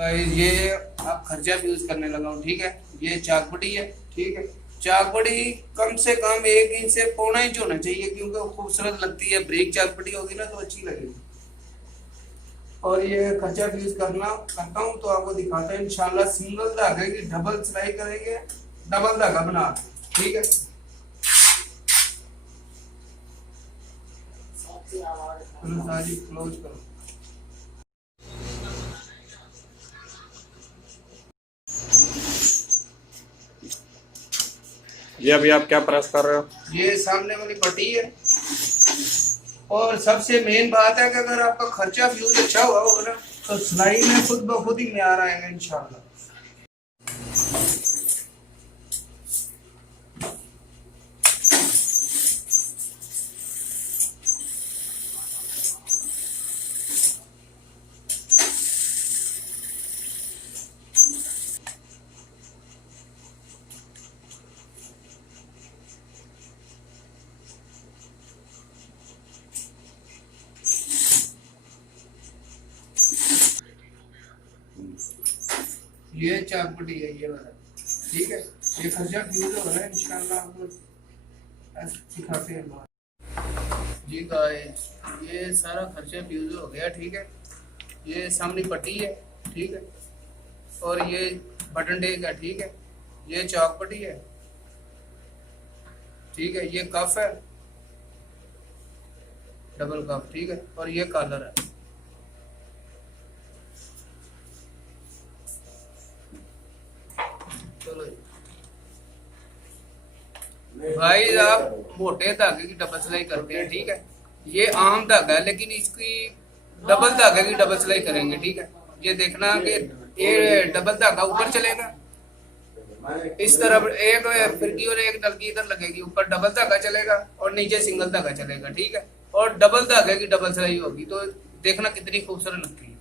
ये आप खर्चा भी यूज करने लगा हूँ, ठीक है। ये चाकपटी है, ठीक है। चाकपटी कम से कम 1 इंच से पौना इंच होना चाहिए, क्योंकि खूबसूरत लगती है। ब्रिक चाकपटी होगी ना तो अच्छी लगेगी। और ये खर्चा भी यूज करता हूँ तो आपको दिखाता है इंशाल्लाह। सिंगल धागे की डबल सिलाई करेंगे, डबल धागा बना, ठीक है। क्लोज करो। ये अभी आप क्या प्रेस कर रहे हो? ये सामने वाली पट्टी है। और सबसे मेन बात है कि अगर आपका खर्चा फ्यूज अच्छा हुआ होगा ना तो सिलाई में खुद ब खुद ही म्यार आएगा इंशाल्लाह। ये चाकपटी है ये वाला, ठीक है। ये खर्चा फ्यूज होगा ना इंशाल्लाह, आपको दिखाते हैं जी गाइस। ये सारा खर्चा फ्यूज हो गया, ठीक है। ये सामने पट्टी है, ठीक है। और ये बटन डेग है, ठीक है। ये चाकपटी है, ठीक है। ये कफ है, डबल कफ, ठीक है। और ये कॉलर है। चलो भाई, आप मोटे धागे की डबल सिलाई करते हैं, ठीक है। ये आम धागा है, लेकिन इसकी डबल धागे की डबल सिलाई करेंगे, ठीक है। ये देखना कि ये डबल धागा ऊपर चलेगा इस तरफ, एक फिरकी और एक नलकी इधर लगेगी, ऊपर डबल धागा चलेगा और नीचे सिंगल धागा चलेगा, ठीक है। और डबल धागे की डबल सिलाई होगी तो देखना कितनी खूबसूरत लगती है।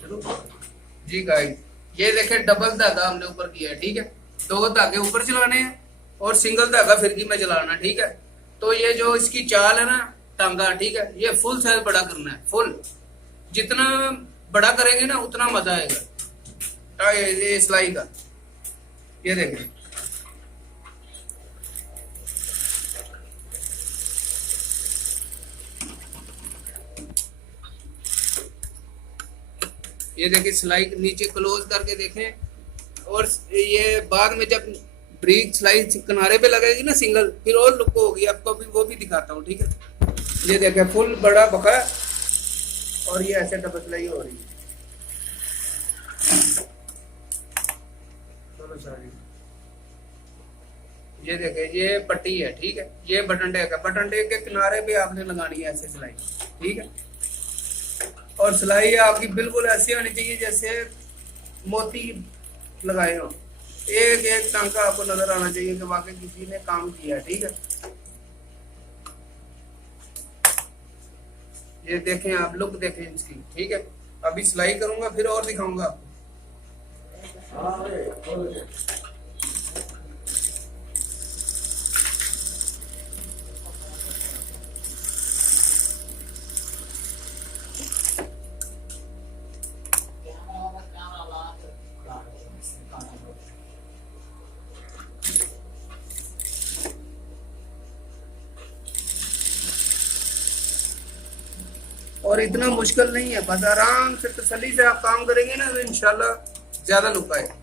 चलो जी गाइस, ये देखे डबल धागा हमने ऊपर किया है, ठीक है। 2 धागे ऊपर चलाने हैं और सिंगल धागा फिरकी में चलाना, ठीक है। तो ये जो इसकी चाल है ना टांगा, ठीक है, ये फुल साइज बड़ा करना है, फुल। जितना बड़ा करेंगे ना उतना मजा आएगा ये सिलाई का। ये देखें, ये देखिए सिलाई नीचे क्लोज करके देखें। और ये बाद में जब ब्रिक सिलाई किनारे पे लगेगी ना सिंगल, फिर और लुक होगी, आपको भी वो भी दिखाता हूँ, ठीक है। ये देखें फुल बड़ा बका और ये ऐसे डबल सिलाई हो रही है। चलो सॉरी, ये देखें ये पट्टी है, ठीक है। ये बटन टेक है, बटन टेक के किनारे पे आपने लगानी है ऐसे सिलाई, ठीक है। और सिलाई आपकी बिल्कुल ऐसी होनी चाहिए जैसे मोती लगाए हो। एक एक टांका आपको नजर आना चाहिए कि वाकई किसी ने काम किया, ठीक है। ये देखें आप, लुक देखें इसकी, ठीक है। अभी सिलाई करूंगा फिर और दिखाऊंगा आपको। और इतना मुश्किल नहीं है, बस आराम से तसल्ली से आप काम करेंगे ना तो इंशाल्लाह ज्यादा लुक आएगा।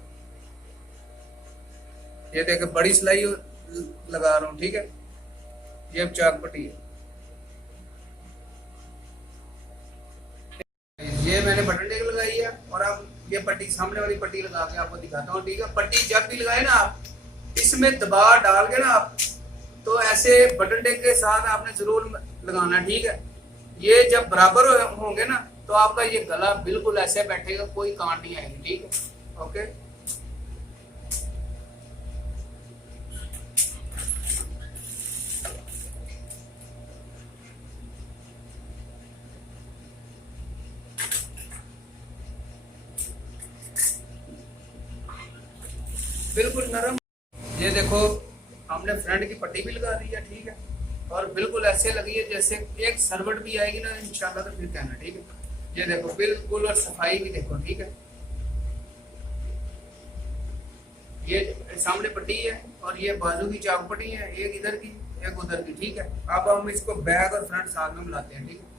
ये देखे बड़ी सिलाई लगा रहा हूँ, ठीक है। ये अब चाकपट्टी है, ये मैंने बटन टेक लगाई है। और अब ये पट्टी, सामने वाली पट्टी लगा के आपको दिखाता हूँ, ठीक है। पट्टी जब भी लगाए ना आप, इसमें दबाव डाल के ना आप, तो ऐसे बटन टेक के साथ आपने जरूर लगाना, ठीक है। ये जब बराबर होंगे ना तो आपका ये गला बिल्कुल ऐसे बैठेगा, कोई कांट नहीं आएगी, ठीक है। ओके, बिल्कुल नरम। ये देखो हमने फ्रंट की पट्टी भी लगा दी है, ठीक है। और बिल्कुल ऐसे लगी है जैसे एक सरवट भी आएगी ना इंशाल्लाह तो फिर कहना, ठीक है। ये देखो बिल्कुल, और सफाई भी देखो, ठीक है। ये सामने पट्टी है और ये बाजू की चाक पट्टी है, एक इधर की एक उधर की, ठीक है। अब हम इसको बैक और फ्रंट साथ में मिलाते हैं, ठीक है।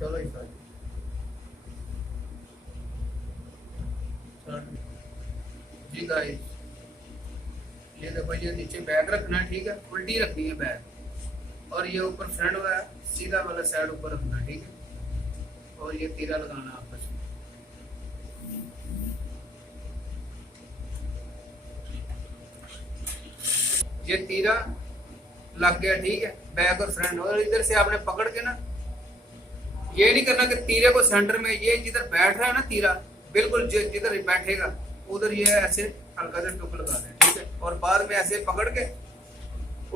चलो इस बार जी गाइस, ये देखो, ये नीचे बैग रखना है, ठीक है, उल्टी रखनी है बैग, और ये ऊपर फ्रंट वाला सीधा वाला साइड ऊपर रखना है, ठीक है। और ये तीरा लगाना आपस में, ये तीरा लग गया, ठीक है, बैक और फ्रंट। और इधर से आपने पकड़ के ना, ये नहीं करना कि तीरे को सेंटर में, ये जिधर बैठ रहा है ना तीरा, बिल्कुल जिधर बैठेगा उधर ये ऐसे हल्का सा टुक लगा दें, ठीक है। और बाद में ऐसे पकड़ के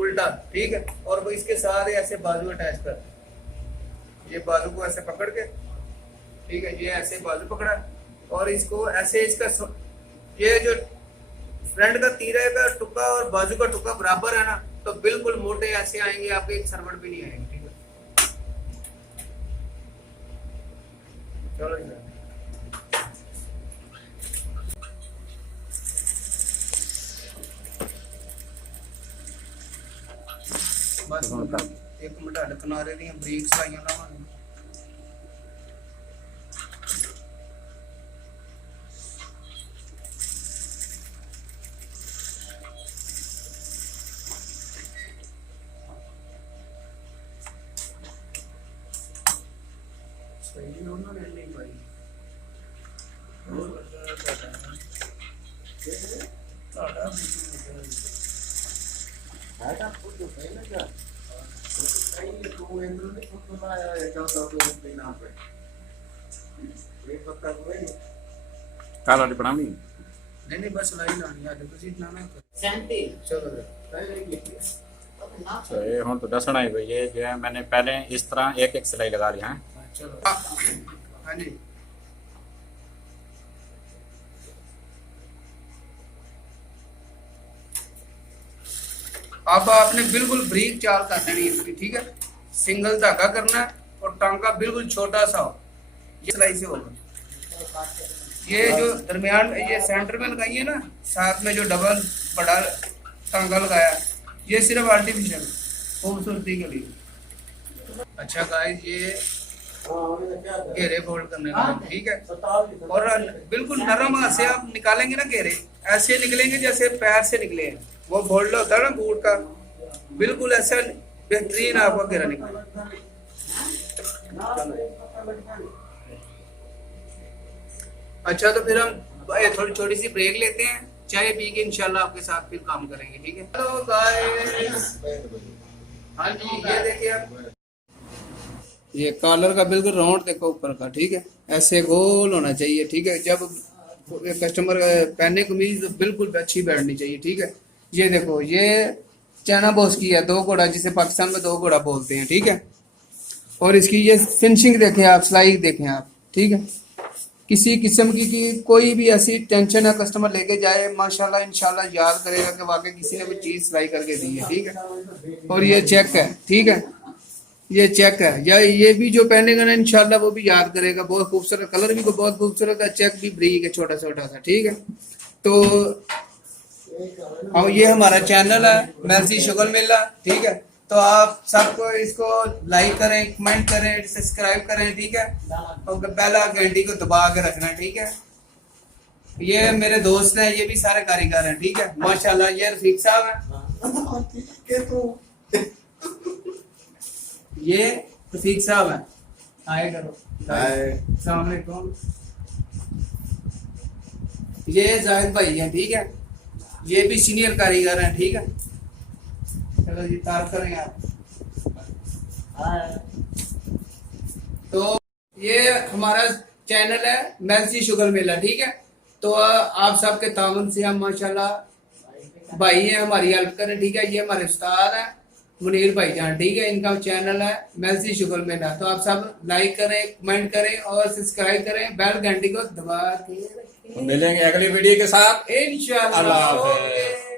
उल्टा, ठीक है। और वो इसके साथ ऐसे बाजू अटैच कर, ये बाजू को ऐसे पकड़ के, ठीक है, ये ऐसे बाजू पकड़ा और इसको ऐसे, इसका ये जो फ्रंट का तीरे का टुक्का और बाजू का टुक्का बराबर है ना, तो बिल्कुल मोटे ऐसे आएंगे, आपके एक सरवट भी नहीं आएंगे, ठीक है। चलो इधर बस एक मिनट हट किनारे दी बरीक सलाइयां लावांगे। सही होना नहीं भाई, Kalau di Penami, नहीं बस लाई लानी है, तो सीट ना ना चलो तो ये हम तो दसना ही भाई, ये जो है मैंने पहले इस तरह एक एक सिलाई लगा लिया है। चलो हाँ जी। अब आपने बिल्कुल ब्रीक चाल कर देनी है इसकी, ठीक है। सिंगल धागा करना है और टांका बिल्कुल छोटा सा हो, ये सिलाई से होगा। ये जो दरमियान, ये सेंटर में लगाई है ना, साथ में जो डबल बड़ा टांका लगाया, ये सिर्फ आर्टिफिशियल खूबसूरती के लिए। अच्छा गाइस, ये घेरे फोल्ड करने का, ठीक है। और बिल्कुल नरम हाथ से आप निकालेंगे ना घेरे, ऐसे निकलेंगे जैसे पैर से निकले हैं। वो फोल्ड होता है ना बूट का, बिल्कुल ऐसा बेहतरीन आपका घेरा निकलेगा। अच्छा, तो फिर हम थोड़ी छोटी सी ब्रेक लेते हैं, चाय पी के इंशाल्लाह आपके साथ फिर काम करेंगे, ठीक है। हेलो गाइस, हाँ जी, ये देखिए आप, ये कॉलर का बिल्कुल राउंड देखो ऊपर का, ठीक है, ऐसे गोल होना चाहिए, ठीक है। जब कस्टमर पहने कमीज बिल्कुल अच्छी बैठनी चाहिए, ठीक है। ये देखो, ये चाइना बॉस की है, 2 घोड़ा, जिसे पाकिस्तान में 2 घोड़ा बोलते हैं, ठीक है। और इसकी ये फिनिशिंग देखें आप, सिलाई देखें आप, ठीक है। किसी किस्म की कोई भी ऐसी टेंशन है, कस्टमर लेके जाए, माशाल्लाह इंशाल्लाह याद करेगा कि वाकई किसी ने भी चीज सिलाई करके दी है, ठीक है। और ये चेक है, ठीक है, ये चेक है, या ये भी जो पहनेगा ना इंशाल्लाह वो भी याद करेगा। बहुत खूबसूरत कलर भी को बहुत खूबसूरत है, चेक भी ब्रीक है, छोटा छोटा सा, ठीक है। तो और ये हमारा चैनल है मेल्सी शुगर मेला, ठीक है। तो आप सबको इसको लाइक करें, कमेंट करें, सब्सक्राइब करें, ठीक है। और बेल घंटी को दबा के रखना, ठीक है। ये मेरे दोस्त हैं, ये भी सारे कारीगर हैं, ठीक है, माशाल्लाह। ये रफीक साहब हैं, ये रफीक साहब हैं, हाय करो, अस्सलाम वालेकुम। ये जाहिद भाई हैं, ठीक है, ये भी सीनियर कारीगर हैं, ठीक है। चलो जी, तारीफ करें आप। तो ये हमारा चैनल है मेल्सी शुगर मेला, ठीक है। तो आप सबके तावन से हम माशाल्लाह भाई हैं, हमारी हेल्प करें, ठीक है। ये हमारे उस्ताद हैं मुनीर भाईजान, ठीक है, इनका चैनल है मेल्सी शुगर मेला। तो आप सब लाइक करें, कमेंट करें और सब्सक्राइब करें, बेल घंटी को दबा के मिलेंगे अगली वीडियो के साथ इंशाल्लाह। अल्लाह हाफ़िज़।